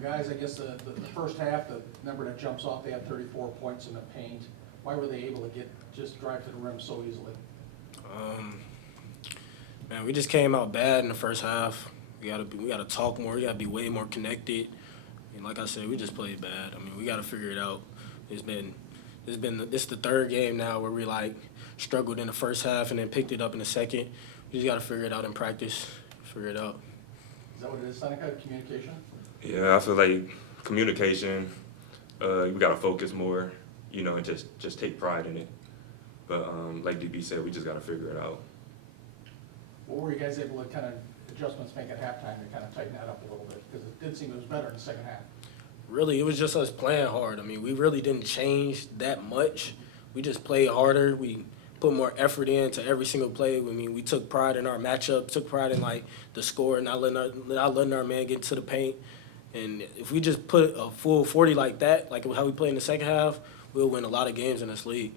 Guys, I guess the first half, the number that jumps off, they had 34 points in the paint. Why were they able to just drive to the rim so easily? Man, we just came out bad in the first half. We gotta talk more. We gotta be way more connected. And like I said, we just played bad. I mean, we gotta figure it out. This is the third game now where we like struggled in the first half and then picked it up in the second. We just gotta figure it out in practice. Figure it out. Is that what it is, Seneca? Communication? Yeah, I feel like communication, we got to focus more, and just take pride in it. But like DB said, we just got to figure it out. What were you guys able to kind of adjustments make at halftime to kind of tighten that up a little bit? Because it did seem it was better in the second half. Really, it was just us playing hard. I mean, we really didn't change that much. We just played harder. We put more effort into every single play. I mean, we took pride in our matchup, took pride in like the score, not letting our man get to the paint. And if we just put a full 40 like that, like how we played in the second half, we'll win a lot of games in this league.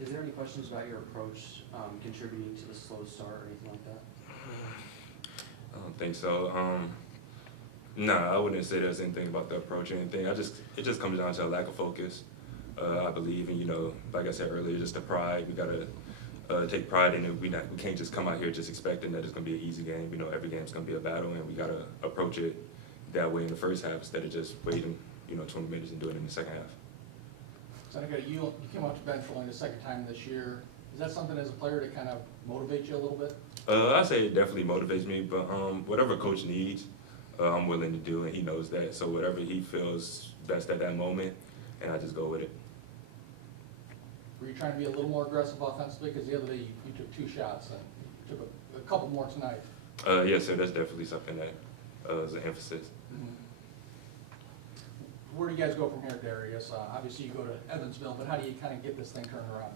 Is there any questions about your approach contributing to the slow start or anything like that? I don't think so. No, I wouldn't say there's anything about the approach or anything. It just comes down to a lack of focus, I believe. And, like I said earlier, just the pride. We got to take pride in it. We can't just come out here just expecting that it's going to be an easy game. Every game's going to be a battle, and we got to approach it that way in the first half instead of just waiting, 20 minutes and doing it in the second half. Seneca, you came off the bench for only the second time this year. Is that something as a player to kind of motivate you a little bit? I say it definitely motivates me, but whatever coach needs, I'm willing to do, and he knows that. So whatever he feels best at that moment, and I just go with it. Were you trying to be a little more aggressive offensively? Because the other day you took 2 shots and you took a couple more tonight. Yes, sir. That's definitely something that is an emphasis. Mm-hmm. Where do you guys go from here, Darius? Obviously you go to Evansville, but how do you kind of get this thing turned around?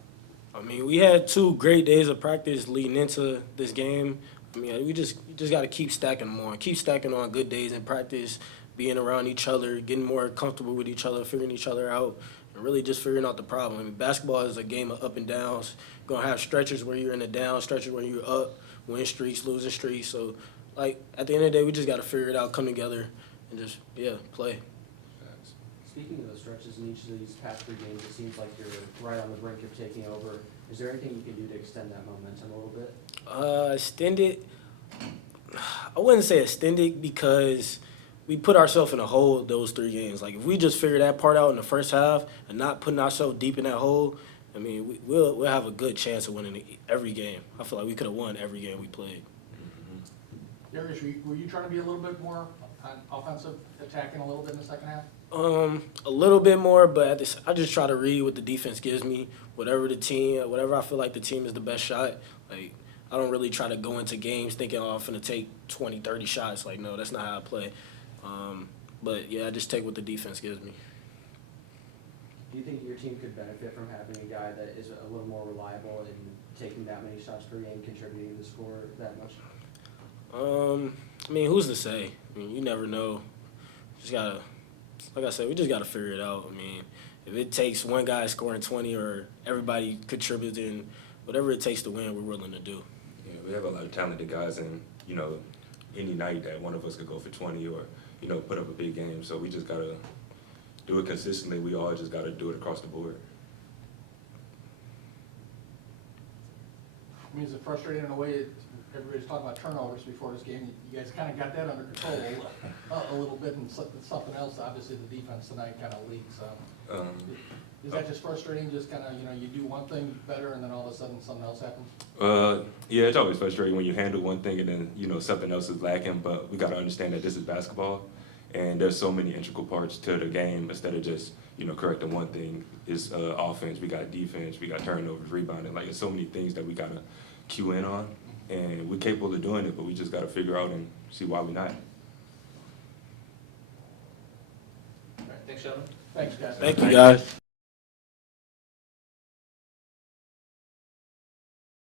I mean, we had 2 great days of practice leading into this game. I mean, you just got to keep stacking them on. Keep stacking on good days in practice, being around each other, getting more comfortable with each other, figuring each other out, and really just figuring out the problem. I mean, basketball is a game of up and downs. You're going to have stretches where you're in the down, stretches where you're up, win streaks, losing streaks. So, like, at the end of the day, we just got to figure it out, come together, and just, play. Speaking of those stretches in each of these past 3 games, it seems like you're right on the brink of taking over. Is there anything you can do to extend that momentum a little bit? Extended, I wouldn't say extended because we put ourselves in a hole those 3 games. Like, if we just figure that part out in the first half and not putting ourselves deep in that hole, I mean, we'll have a good chance of winning every game. I feel like we could have won every game we played. Darius, were you trying to be a little bit more offensive, attacking a little bit in the second half? A little bit more, but I just try to read what the defense gives me. Whatever I feel like the team is the best shot. Like, I don't really try to go into games thinking, I'm going to take 20, 30 shots. Like, no, that's not how I play. But, yeah, I just take what the defense gives me. Do you think your team could benefit from having a guy that is a little more reliable in taking that many shots per game, contributing to the score that much? I mean, who's to say? I mean, you never know. Like I said, we just got to figure it out. I mean, if it takes one guy scoring 20 or everybody contributing, whatever it takes to win, we're willing to do. Yeah, we have a lot of talented guys, and any night that one of us could go for 20 or put up a big game. So we just gotta do it consistently. We all just gotta do it across the board. I mean, is it frustrating in a way? Everybody's talking about turnovers before this game. You guys kind of got that under control a little bit, and something else. Obviously, the defense tonight kind of leaks. Is that just frustrating? Just kind of, you do one thing better, and then all of a sudden something else happens. Yeah, it's always frustrating when you handle one thing and then something else is lacking. But we gotta understand that this is basketball, and there's so many integral parts to the game. Instead of just correcting one thing, is offense. We got defense. We got turnovers, rebounding. Like, there's so many things that we gotta cue in on. And we're capable of doing it, but we just got to figure out and see why we're not. All right, thanks, gentlemen. Thanks, guys. Thank you, guys.